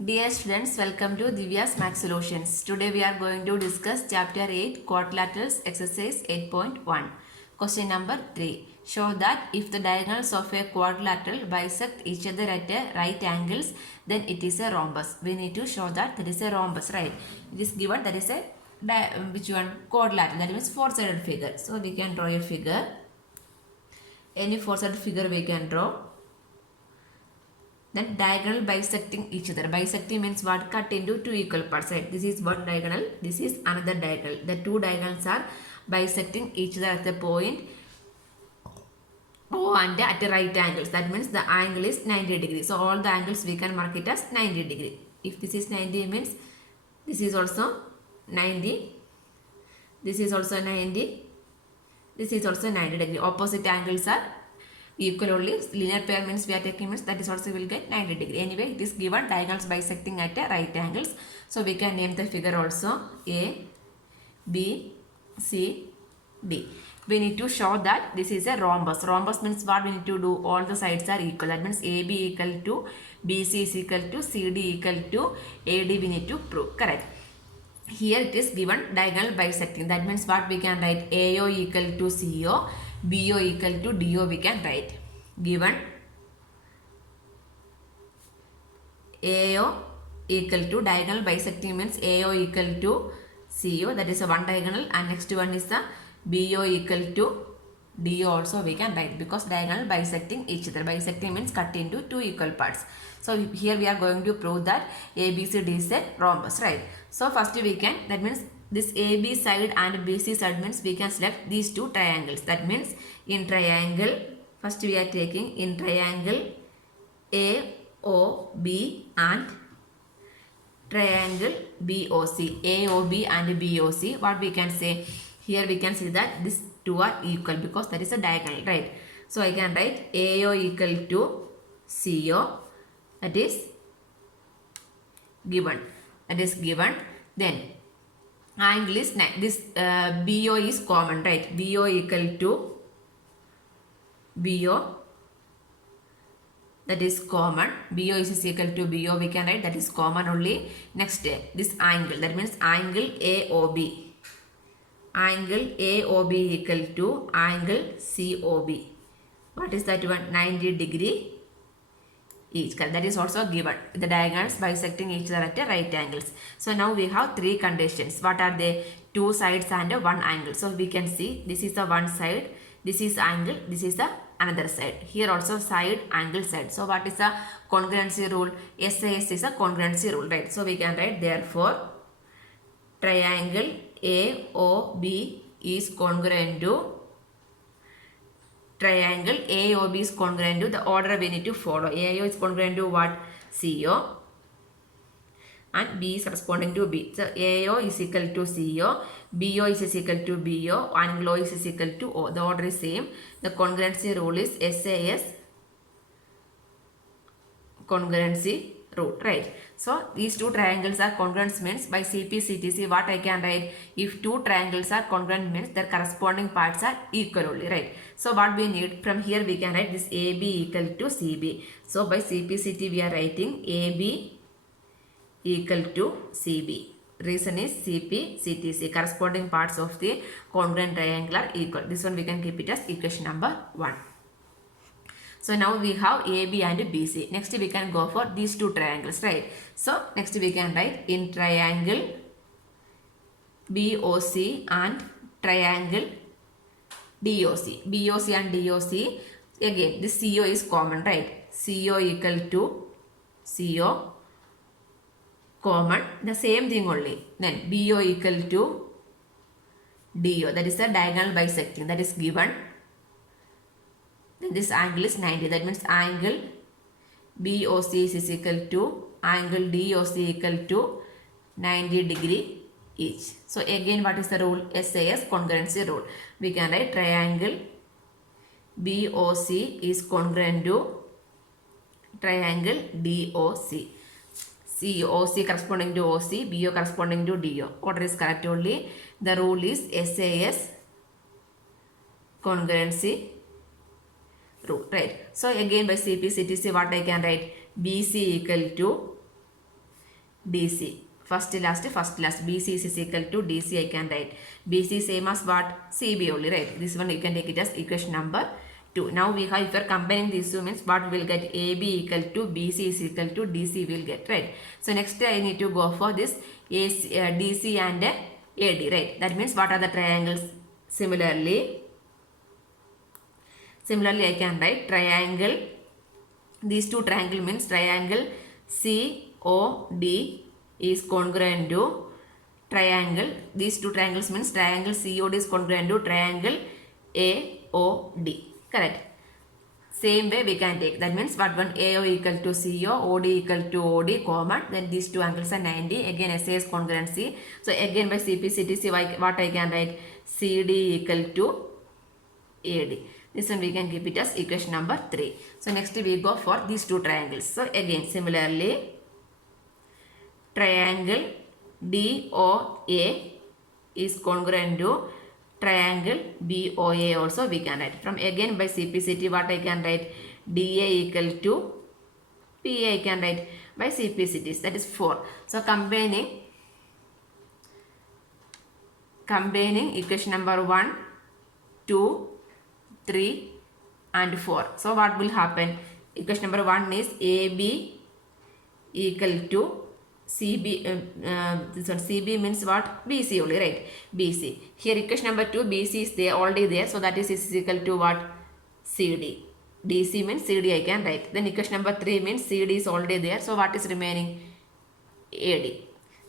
Dear students, welcome to Divya's Max Solutions. Today we are going to discuss Chapter 8 Quadrilaterals Exercise 8.1. Question number 3. Show that if the diagonals of a quadrilateral bisect each other at a right angles, then it is a rhombus. We need to show that there is a rhombus, right? It is given that is a which one? Quadrilateral, that means four-sided figure. So we can draw a figure. Any four-sided figure we can draw. Then diagonal bisecting each other. Bisecting means what? Cut into two equal parts, right? This is one diagonal, this is another diagonal. The two diagonals are bisecting each other at the point O and at the right angles. That means the angle is 90 degrees. So all the angles we can mark it as 90 degree. If this is 90 means this is also 90. This is also 90. This is also 90 degree. Opposite angles are equal only. Linear pair means we are taking means that is also will get 90 degree. Anyway, it is given diagonals bisecting at a right angles. So we can name the figure also A, B, C, D. We need to show that this is a rhombus. Rhombus means what we need to do? All the sides are equal. That means AB equal to BC is equal to CD equal to AD we need to prove. Correct. Here it is given diagonal bisecting. That means what we can write? AO equal to CO, BO equal to DO we can write. Given AO equal to diagonal bisecting means AO equal to CO, that is a one diagonal, and next one is the BO equal to DO also we can write, because diagonal bisecting each other. Bisecting means cut into two equal parts. So here we are going to prove that ABCD is a rhombus, right? So first we can, that means this AB side and BC side means we can select these two triangles. That means in triangle, first we are taking in triangle AOB and triangle BOC. AOB and BOC, what we can say? Here we can see that these two are equal because that is a diagonal, right? So I can write AO equal to CO, that is given. That is given. Then angle is this BO is common, right? BO equal to BO, that is common. BO is equal to BO we can write, that is common only. Next this angle, that means angle AOB. Angle AOB equal to angle COB. What is that one? 90 degree each. That is also given. The diagonals bisecting each other at right angles. So now we have three conditions. What are they? Two sides and one angle. So we can see this is the one side, this is angle, this is the another side. Here also side, angle, side. So what is the congruency rule? SAS is a congruency rule, right? So we can write therefore triangle AOB is congruent to triangle AOB is congruent to the order we need to follow. AO is congruent to what? CO, and B is corresponding to B. So AO is equal to CO, BO is equal to BO, and O is equal to O. The order is same. The congruency rule is SAS congruency rule, right? So these two triangles are congruent means by CP/CTC what I can write? If two triangles are congruent means their corresponding parts are equal only, right? So what we need from here we can write this AB equal to CB. So by CP/CT we are writing AB equal to CB. Reason is CP/CTC, corresponding parts of the congruent triangle are equal. This one we can keep it as equation number 1. So now we have AB and BC. Next we can go for these two triangles, right? So next we can write in triangle BOC and triangle DOC. BOC and DOC, again this CO is common, right? CO equal to CO, common, the same thing only. Then BO equal to DO, that is the diagonal bisecting, that is given. Then this angle is 90, that means angle BOC is equal to angle DOC equal to 90 degree each. So again what is the rule? SAS congruency rule. We can write triangle BOC is congruent to triangle DOC. COC corresponding to OC, BO corresponding to DO. Order is correct only. The rule is SAS congruency rule, right? So again by CP/CTC what I can write? BC equal to DC. First last. BC is equal to DC I can write. BC same as what? CB only, right? This one you can take it as equation number 2. Now we have, if you are comparing these two, means what we will get? AB equal to BC is equal to DC will get, right? So next I need to go for this DC and AD, right? That means what are the triangles? Similarly I can write triangle. These two triangle means triangle COD is congruent to triangle. These two triangles means triangle COD is congruent to triangle AOD. Correct. Same way we can take. That means what one? AO equal to CO, OD equal to OD common. Then these two angles are 90. Again SA is congruency. So again by CP CTC what I can write? CD equal to AD. This one we can keep it as equation number 3. So next we go for these two triangles. So again similarly triangle DOA is congruent to triangle BOA also we can write. From again by CPCT what I can write? DA equal to PA I can write by CPCTs, that is 4. So combining equation number 1, 2, 3 and 4. So what will happen? Equation number 1 is AB equal to CB, this one CB means what? BC only, right? BC. Here equation number 2, BC is there, already there. So that is equal to what? CD. DC means CD I can write. Then equation number 3 means CD is already there. So what is remaining? AD.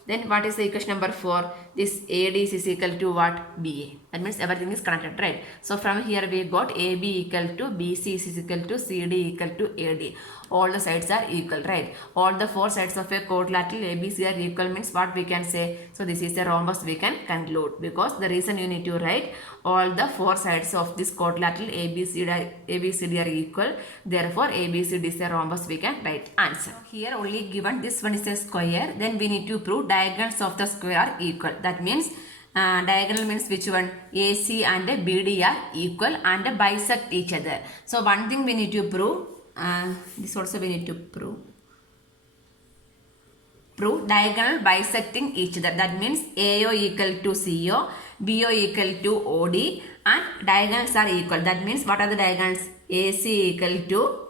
Then what is the equation number 4? This AD is equal to what? BA. That means everything is connected, right? So from here we got AB equal to BC is equal to CD equal to AD. All the sides are equal, right? All the 4 sides of a quadrilateral ABC are equal means what we can say? So this is a rhombus we can conclude, because the reason you need to write all the 4 sides of this quadrilateral ABCD are equal. Therefore ABCD is a rhombus we can write answer. Here only given this one is a square, then we need to prove diagonals of the square are equal. That means diagonal means which one? AC and BD are equal and bisect each other. So one thing we need to prove, this also we need to prove diagonal bisecting each other. That means AO equal to CO, BO equal to OD and diagonals are equal. That means what are the diagonals? AC equal to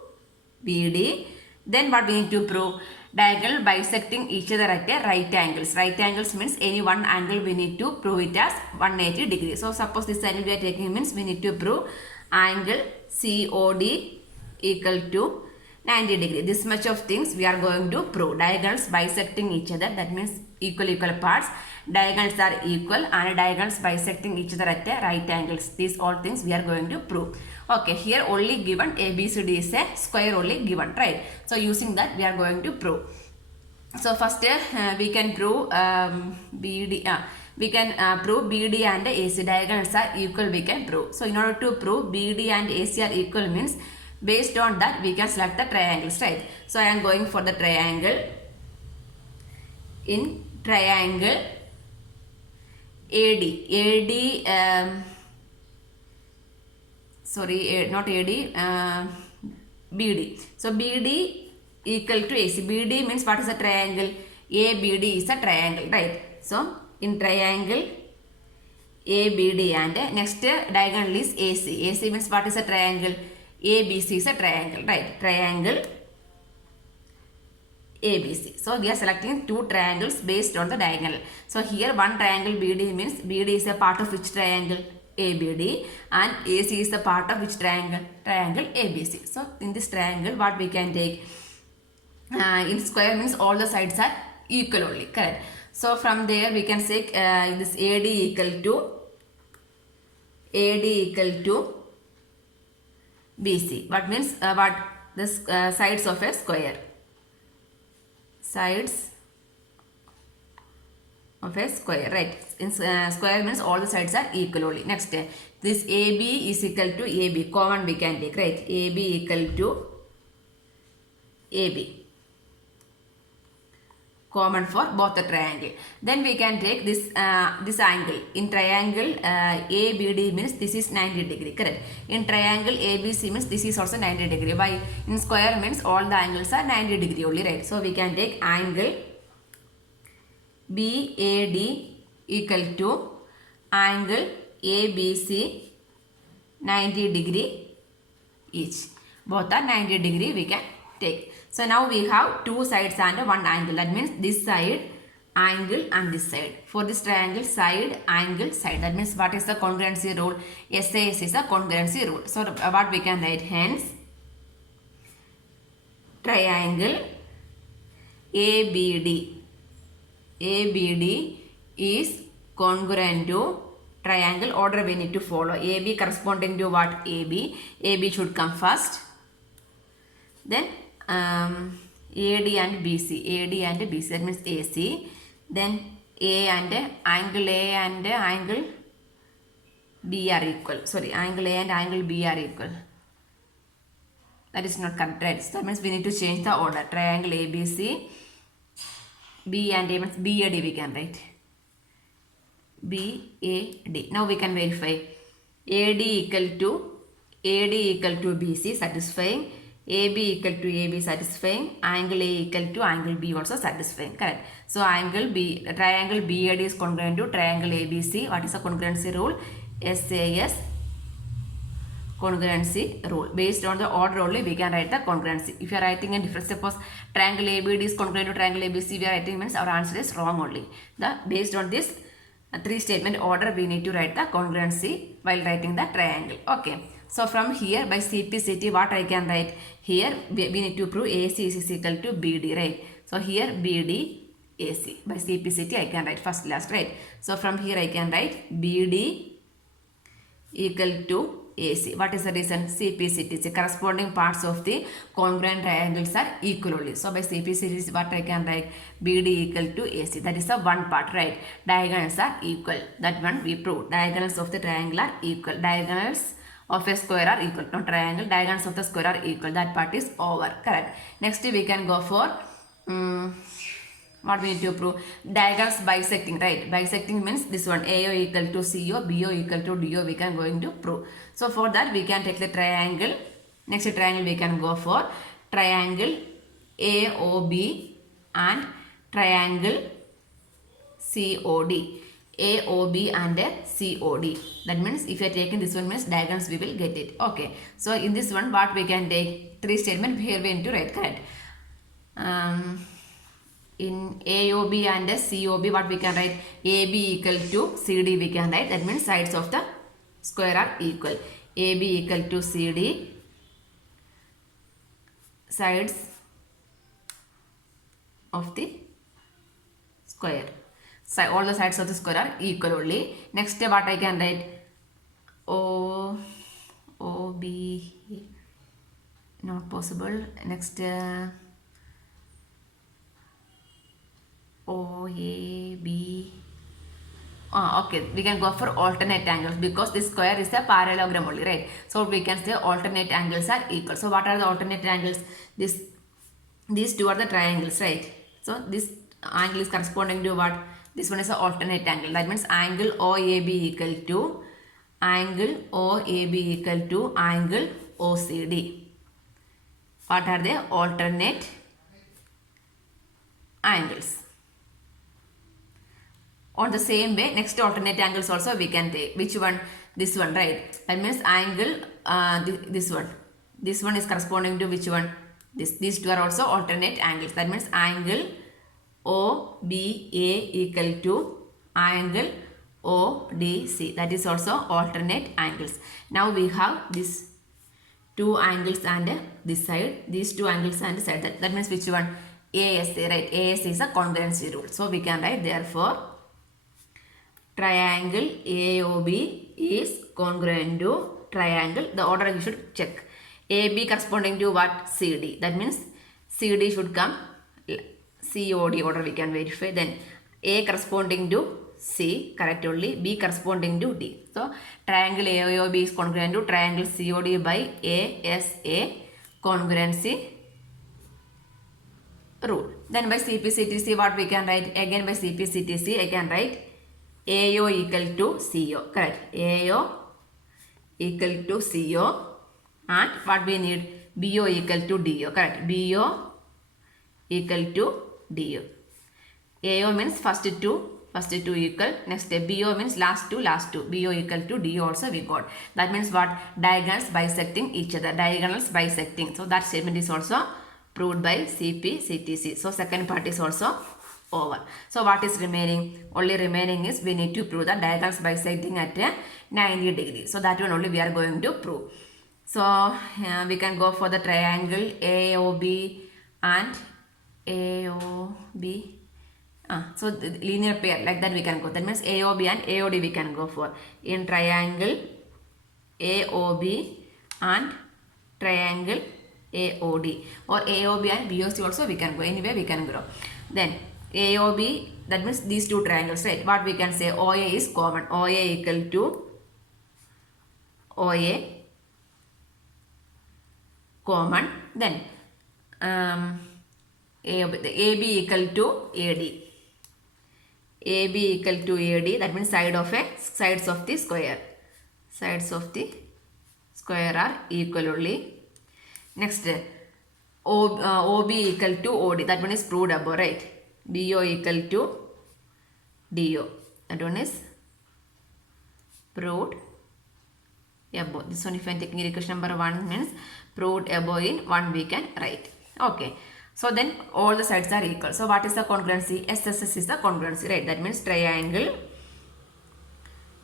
BD. Then what we need to prove? Diagonal bisecting each other at a right angles. Right angles means any one angle we need to prove it as 180 degrees. So suppose this angle we are taking means we need to prove angle COD equal to 90 degree. This much of things we are going to prove. Diagonals bisecting each other, that means equal parts. Diagonals are equal and diagonals bisecting each other at a right angles. These all things we are going to prove. Okay, here only given ABCD is a square only given, right? So using that we are going to prove. So first we can prove prove BD and AC diagonals are equal we can prove. So in order to prove BD and AC are equal means based on that we can select the triangles, right? So I am going for the triangle. In triangle BD. So BD equal to AC. BD means what is a triangle? ABD is a triangle, right? So in triangle ABD and next diagonal is AC. AC means what is a triangle? ABC is a triangle, right? Triangle ABC. So we are selecting two triangles based on the diagonal. So here one triangle BD means BD is a part of which triangle? ABD, and AC is the part of which triangle? Triangle ABC. So in this triangle what we can take? In square means all the sides are equal only, correct? So from there we can say this AD equal to BC. What means what? The sides of a square. Sides of a square, right? In square means all the sides are equal only. Next, this AB is equal to AB. Common we can take, right? AB equal to AB. Common for both the triangle. Then we can take this this angle. In triangle ABD means this is 90 degree, correct? In triangle ABC means this is also 90 degree. By in square means all the angles are 90 degree only, right? So we can take angle BAD equal to angle ABC 90 degree each. Both are 90 degree we can take. So now we have two sides and one angle. That means this side angle and this side. For this triangle, side, angle, side. That means what is the congruency rule? SAS is a congruency rule. So what we can write? Hence, triangle ABD is congruent to triangle. Order we need to follow. AB corresponding to what? AB should come first. Then AD and BC. That means AC. Then A and angle B are equal. Sorry, angle A and angle B are equal. That is not correct, right? So that means we need to change the order. Triangle ABC, B and A means BAD we can write. BAD. Now we can verify. AD equal to BC satisfying. AB equal to AB satisfying. Angle A equal to angle B also satisfying. Correct. So triangle BAD is congruent to triangle ABC. What is the congruency rule? SAS congruency rule. Based on the order only we can write the congruency. If you are writing in different, suppose triangle ABD is congruent to triangle ABC, we are writing means our answer is wrong only. Based on this three statement order we need to write the congruency while writing the triangle. Okay. So from here by CPCT what I can write? Here we need to prove AC is equal to BD, right? So here BD AC. By CPCT I can write first last, right? So from here I can write BD equal to AC. What is the reason? CPCT. The corresponding parts of the congruent triangles are equal only. So by CPCT what I can write? BD equal to AC. That is the one part, right? Diagonals are equal. That one we proved. Diagonals of the triangle are equal. Diagonals of a square are equal. Not triangle. Diagonals of the square are equal. That part is over. Correct. Next we can go for what we need to prove? Diagonals bisecting, right? Bisecting means this one AO equal to CO, BO equal to DO we can going to prove. So for that we can take the triangle. Next triangle we can go for triangle AOB and triangle COD. AOB and COD. That means if you are taking this one means diagonals we will get it. Okay. So in this one what we can take? Three statement here we need to write, correct. In AOB and COB what we can write? AB equal to CD we can write. That means sides of the square are equal. AB equal to CD. Sides of the square. So all the sides of the square are equal only. Next what I can write? OB. Not possible. Next OAB. Okay, we can go for alternate angles because this square is a parallelogram only, right? So we can say alternate angles are equal. So what are the alternate angles? These two are the triangles, right? So this angle is corresponding to what? This one is an alternate angle. That means angle OAB equal to angle OAB equal to angle OCD. What are the alternate angles? On the same way, next alternate angles also we can take. Which one? This one, right? That means angle, this one. This one is corresponding to which one? These two are also alternate angles. That means angle OBA equal to angle ODC. That is also alternate angles. Now we have these two angles and this side. These two angles and this side. That means which one? ASA, right? ASA is a congruency rule. So we can write therefore triangle AOB is congruent to triangle. The order you should check. AB corresponding to what? CD. That means CD should come COD order we can verify. Then A corresponding to C, correct only. B corresponding to D. So triangle AOB is congruent to triangle COD by ASA congruency rule. Then by CPCTC what we can write? Again by CPCTC I can write AO equal to CO, correct. AO equal to CO and what we need? BO equal to DO, correct. BO equal to DO. AO means first two equal. Next BO means last two. BO equal to DO also we got. That means what? Diagonals bisecting each other. Diagonals bisecting. So that statement is also proved by CP/CTC. So second part is also over. So what is remaining? Only remaining is we need to prove the diagonals bisecting at 90 degrees. So that one only we are going to prove. So we can go for the triangle AOB and AOB. So the linear pair, like that we can go. That means AOB and AOD we can go for. In triangle AOB and triangle AOD, or AOB and BOC also we can go. Anyway we can go. Then AOB, that means these two triangles, right? What we can say? OA is common. OA equal to OA common. Then AOB, the AB equal to AD. AB equal to AD, that means sides of the square. Sides of the square are equal only. Next, OB equal to OD, that one is proved above, right? BO equal to DO, that one is proved above. This one, if I am taking equation number 1, means proved above in 1 we can write. Okay. So then all the sides are equal. So what is the congruency? SSS is the congruency, right? That means triangle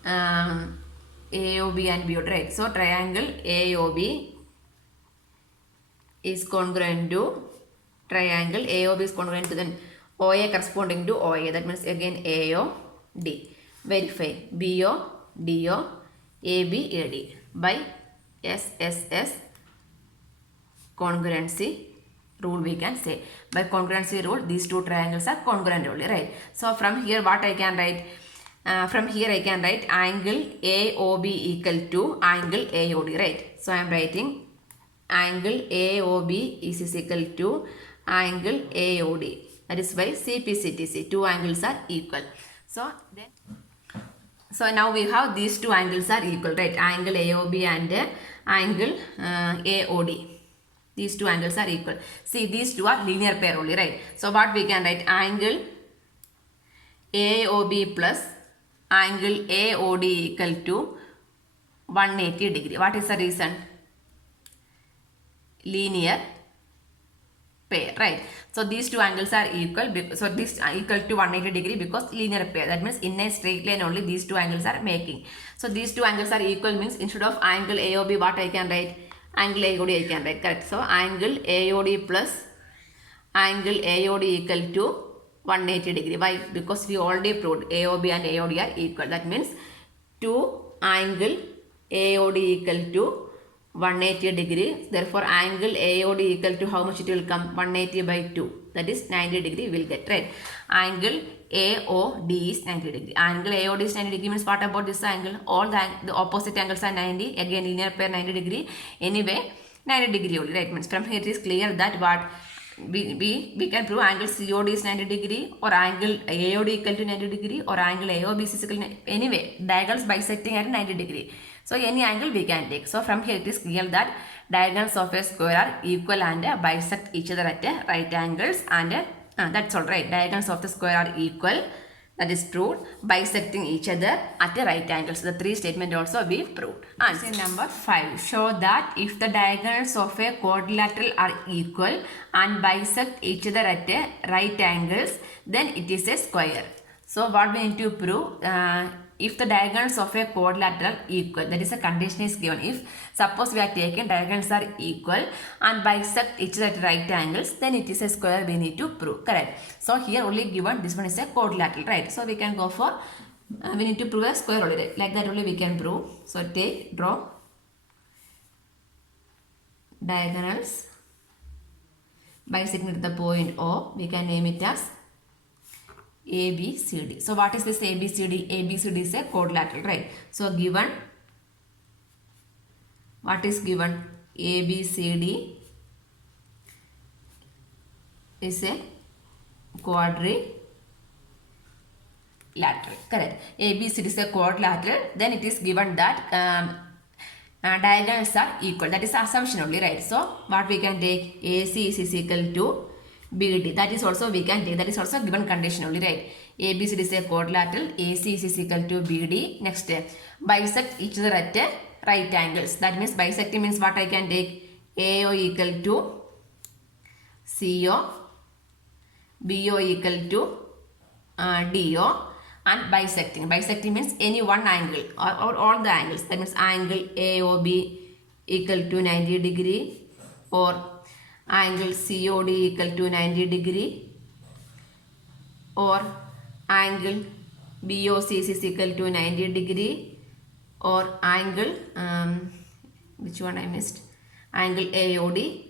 AOB and BOD, right? So triangle AOB is congruent to triangle AOB is congruent to then OA corresponding to OA. That means again AOD. Verify BO, DO, AB, AD by SSS congruency rule we can say. By congruency rule, these two triangles are congruent only, right? So from here what I can write? From here I can write angle AOB equal to angle AOD, right? So I am writing angle AOB is equal to angle AOD. That is by CP/CTC. Two angles are equal. So now we have these two angles are equal, right? Angle AOB and angle AOD. These two angles are equal. See, these two are linear pair only, right? So what we can write? Angle AOB plus angle AOD equal to 180 degree. What is the reason? Linear pair, right? So these two angles are equal. So this equal to 180 degree because linear pair. That means in a straight line only these two angles are making. So these two angles are equal means instead of angle AOB, what I can write? Angle AOD I can write, correct? So angle AOD plus angle AOD equal to 180 degree. Why? Because we already proved AOB and AOD are equal. That means 2 angle AOD equal to 180 degree. Therefore angle AOD equal to how much it will come? 180 by 2. That is 90 degree we will get, right? Angle AOD is 90 degree. Angle AOD is 90 degree means what about this angle? All the opposite angles are 90. Again linear pair 90 degree. Anyway 90 degree only, right? Means from here it is clear that what we can prove angle COD is 90 degree or angle AOD equal to 90 degree or angle AOB is equal to anyway diagonals bisecting at 90 degree. So any angle we can take. So from here it is clear that diagonals of a square are equal and bisect each other at right angles and that's all, right? Diagonals of the square are equal. That is proved. Bisecting each other at right angles. The 3 statement also we proved. Answer number 5. Show that if the diagonals of a quadrilateral are equal and bisect each other at right angles, then it is a square. So what we need to prove? If the diagonals of a quadrilateral equal, that is a condition is given. If suppose we are taking diagonals are equal and bisect each other at right angles, then it is a square we need to prove, correct? So here only given this one is a quadrilateral, right? So we can go for, we need to prove a square only, right? Like that only we can prove. So draw diagonals bisecting at the point O, we can name it as ABCD. So what is this ABCD? ABCD is a quadrilateral, right? So given, what is given? ABCD is a quadrilateral, correct? ABCD is a quadrilateral. Then it is given that diagonals are equal. That is assumption only, right? So what we can take? AC is equal to BD. That is also we can take. That is also given condition only, right? ABCD is a quadrilateral. AC is equal to BD. Next, bisect each other at right angles. That means bisecting means what I can take? AO equal to CO, BO equal to DO, and bisecting. Bisecting means any one angle or all the angles. That means angle AOB equal to 90 degree, or angle COD equal to 90 degree, or angle BOC is equal to 90 degree, or angle which one I missed, angle AOD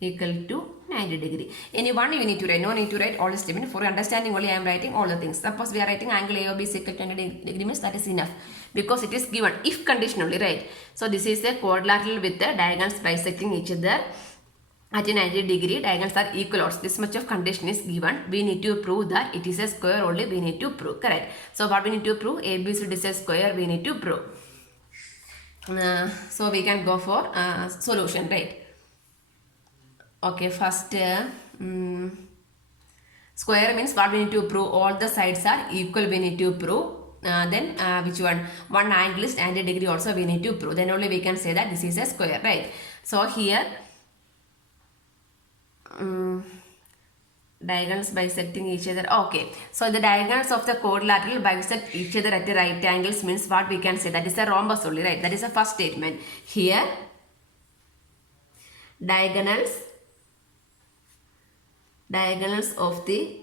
equal to 90 degree. Any one you need to write. No need to write all the statement. For understanding only I am writing all the things. Suppose we are writing angle AOB is equal to 90 degree means that is enough, because it is given if condition only, right? So this is a quadrilateral with the diagonals bisecting each other at a 90 degree. Diagonals are equal, or this much of condition is given. We need to prove that it is a square only. We need to prove, correct? So what we need to prove? ABC is a square. We need to prove. So we can go for solution, right? Okay, first square means what we need to prove? All the sides are equal. We need to prove. Then which one? One angle is 90 degree also we need to prove. Then only we can say that this is a square, right? So here diagonals bisecting each other. Okay, so the diagonals of the quadrilateral bisect each other at the right angles means what we can say? That is a rhombus only, right? That is the first statement. Here diagonals of the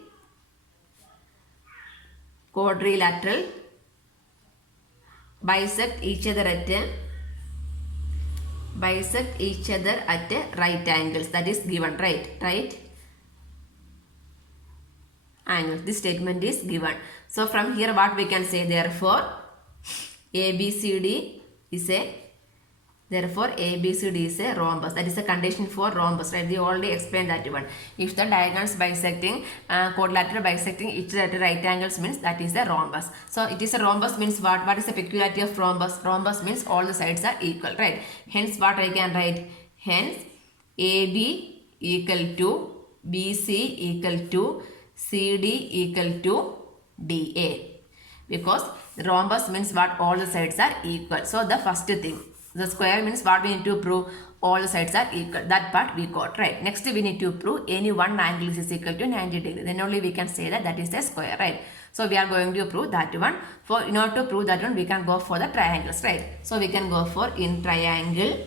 quadrilateral bisect each other at right angles. That is given, right angles. This statement is given. So from here what we can say? Therefore ABCD is a rhombus. That is a condition for rhombus, right? We already explained that one. If the diagonals bisecting quadrilateral bisecting each other at right angles means that is a rhombus. So it is a rhombus means what? What is the peculiarity of rhombus? Rhombus means all the sides are equal, right? Hence what I can write? Hence AB equal to BC equal to CD equal to DA, because the rhombus means what? All the sides are equal. So the first thing, the square means what we need to prove? All the sides are equal. That part we got, right? Next we need to prove any one angle is equal to 90 degree. Then only we can say that that is a square, right? So we are going to prove that one. In order to prove that one, we can go for the triangles, right? So we can go for in triangle.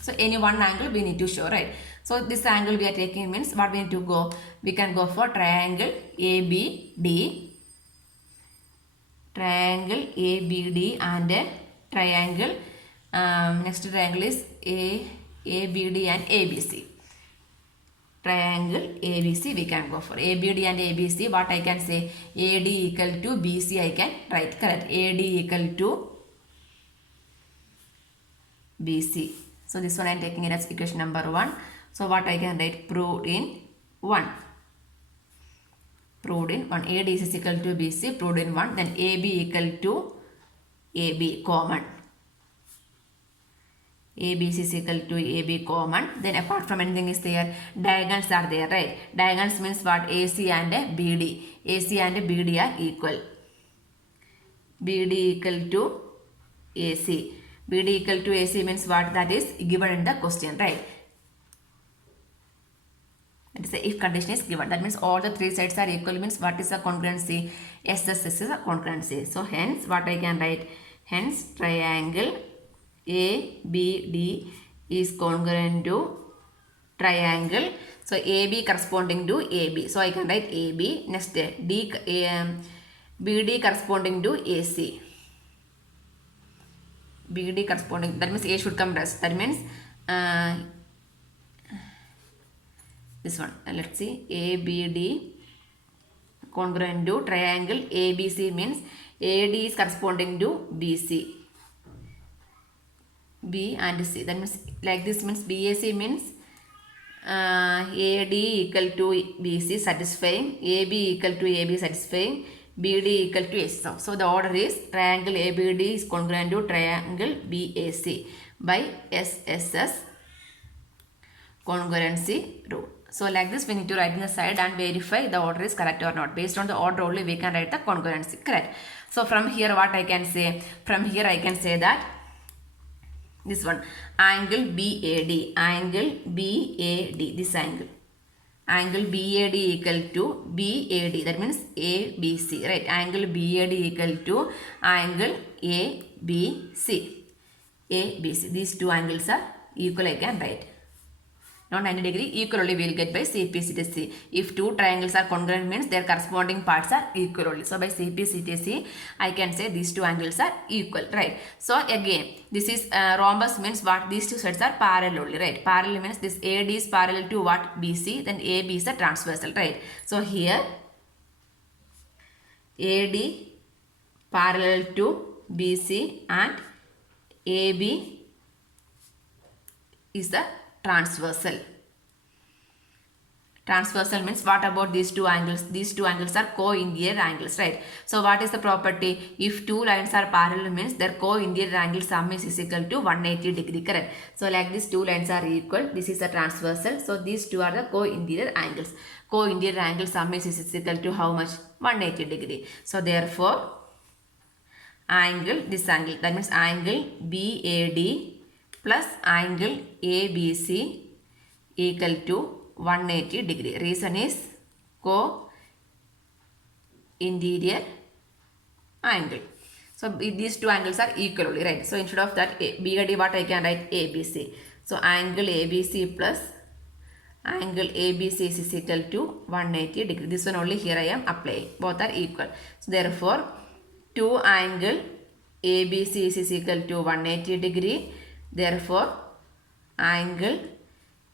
So any one angle we need to show, right? So this angle we are taking means what we need to go? We can go for triangle ABD, and triangle. Next triangle is ABD and ABC. Triangle ABC we can go for. ABD and ABC, what I can say? AD equal to BC I can write, correct? AD equal to BC. So this one I am taking it as equation number 1. So what I can write? Proved in 1. AD is equal to BC, proved in 1. Then AB equal to AB, common. ABC is equal to AB, common. Then apart from anything is there, diagonals are there, right? Diagonals means what? AC and BD. AC and BD are equal. BD equal to AC. BD equal to AC means what? That is given in the question, right? That is the if condition is given. That means all the three sides are equal means what is the congruency? SSS is a congruency. So hence what I can write? Hence triangle ABD is congruent to triangle. So AB corresponding to AB. So I can write AB. Next BD corresponding to AC. BD corresponding, that means A should come first. That means this one. Let's see. ABD congruent to triangle ABC means AD is corresponding to BC. B and C. That means like this means BAC means AD equal to BC satisfying, AB equal to AB satisfying, BD equal to AC. So the order is triangle ABD is congruent to triangle BAC by SSS congruency rule. So like this we need to write in the side and verify the order is correct or not. Based on the order only we can write the congruency. Correct. So from here what I can say? From here I can say that this one angle BAD, this angle BAD equal to BAD, that means ABC, right? Angle BAD equal to angle ABC. These two angles are equal, I can write. Not 90 degree, equal only we will get by CP/CTC. If two triangles are congruent means their corresponding parts are equal only. So by CP/CTC, I can say these two angles are equal, right? So again, this is rhombus means what? These two sides are parallel only, right? Parallel means this AD is parallel to what? BC, then AB is a transversal, right? So here AD parallel to BC and AB is the transversal. Transversal means what about these two angles? These two angles are co-interior angles, right? So what is the property? If two lines are parallel means their co-interior angle sum is equal to 180 degree, correct? So like these two lines are equal. This is a transversal. So these two are the co-interior angles. Co-interior angle sum is equal to how much? 180 degree. So therefore angle, this angle, that means angle BAD plus angle ABC equal to 180 degree. Reason is co-interior angle. So these two angles are equal only, right? So instead of that BAD, what I can write? ABC. So angle ABC plus angle ABC is equal to 180 degree. This one only here I am applying. Both are equal. So therefore, 2 angle ABC is equal to 180 degree. Therefore, angle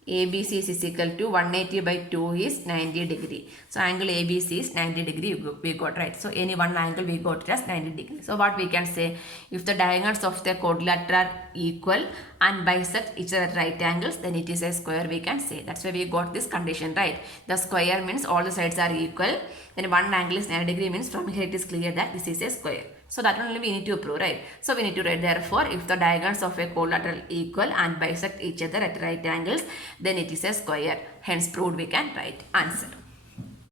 ABC is equal to 180 by 2 is 90 degree. So, angle ABC is 90 degree we got, right. So, any one angle we got it as 90 degree. So, what we can say? If the diagonals of the quadrilateral are equal and bisect each other at right angles, then it is a square, we can say. That's why we got this condition, right. The square means all the sides are equal. Then one angle is 90 degree means from here it is clear that this is a square. So that only we need to prove, right? So we need to write, therefore, if the diagonals of a quadrilateral equal and bisect each other at right angles, then it is a square. Hence proved, we can write answer.